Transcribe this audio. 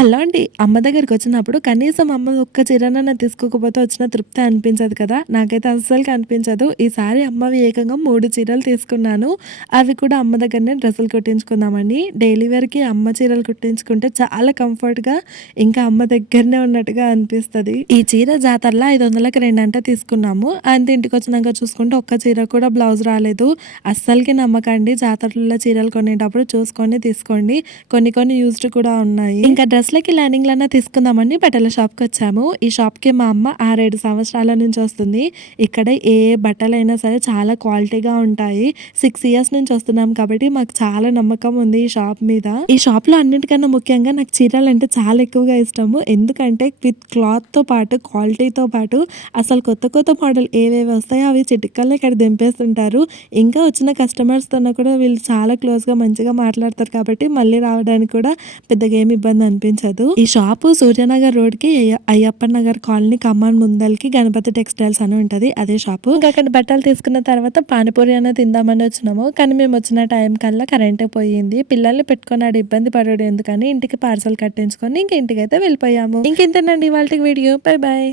Hello అండి అమ్మ దగ్గరికి వచ్చినప్పుడు కనీసం అమ్మ ఒక్క చీరనన్నా తీసుకోకపోతే వచ్చిన తృప్తి అనిపించదు కదా? నాకైతే అస్సలు కనిపించదు ఈసారి అమ్మవి ఏకంగా మూడు చీరలు తీసుకున్నాను. అవి కూడా అమ్మ దగ్గరనే డ్రెస్సులు కుట్టించుకుందామని. డైలీ వేర్కి అమ్మ చీరలు కుట్టించుకుంటే చాలా కంఫర్ట్గా ఇంకా అమ్మ దగ్గరనే ఉన్నట్టుగా అనిపిస్తుంది. ఈ చీర జాతరలో ఐదు వందలకి రెండు అంటే తీసుకున్నాము. అంత ఇంటికి వచ్చినాక చూసుకుంటే ఒక్క చీర కూడా బ్లౌజ్ రాలేదు. అస్సలకి నమ్మకండి. జాతరలో చీరలు కొనేటప్పుడు చూసుకొని తీసుకోండి. కొన్ని కొన్ని యూజ్డ్ కూడా ఉన్నాయి. ఇంకా డ్రెస్ డ్రెస్లకి ల్యాండింగ్లన్నా తీసుకుందామని బట్టల షాప్కి వచ్చాము. ఈ షాప్కి మా అమ్మ ఆరేడు సంవత్సరాల నుంచి వస్తుంది. ఇక్కడ ఏ బట్టలైనా సరే చాలా క్వాలిటీగా ఉంటాయి. సిక్స్ ఇయర్స్ నుంచి వస్తున్నాం కాబట్టి మాకు చాలా నమ్మకం ఉంది ఈ షాప్ మీద. ఈ షాప్లో అన్నిటికన్నా ముఖ్యంగా నాకు చీరలు అంటే చాలా ఎక్కువగా ఇష్టము. ఎందుకంటే విత్ క్లాత్తో పాటు క్వాలిటీతో పాటు అసలు కొత్త కొత్త మోడల్ ఏవేవి వస్తాయో అవి చిటికల్లో ఇక్కడ దింపేస్తుంటారు. ఇంకా వచ్చిన కస్టమర్స్తో కూడా వీళ్ళు చాలా క్లోజ్గా మంచిగా మాట్లాడతారు కాబట్టి మళ్ళీ రావడానికి కూడా పెద్దగా ఏమి ఇబ్బంది అనిపించదు. ఈ షాపు సూర్యనగర్ రోడ్కి అయ్యప్ప నగర్ కాలనీ కమాన్ ముందల్కి గణపతి టెక్స్టైల్స్ అని ఉంటది. అదే షాపు. ఇంకా అక్కడ బట్టలు తీసుకున్న తర్వాత పానీపూరి అనేది తిందామని వచ్చినాము. కానీ మేము వచ్చిన టైం కల్లా కరెంట్ పోయింది. పిల్లల్ని పెట్టుకొని ఇబ్బంది పడడు ఎందుకని ఇంటికి పార్సల్ కట్టించుకొని ఇంక ఇంటికి అయితే వెళ్ళిపోయాము. ఇంకెంతేనండి వాళ్ళకి వీడియో? Bye bye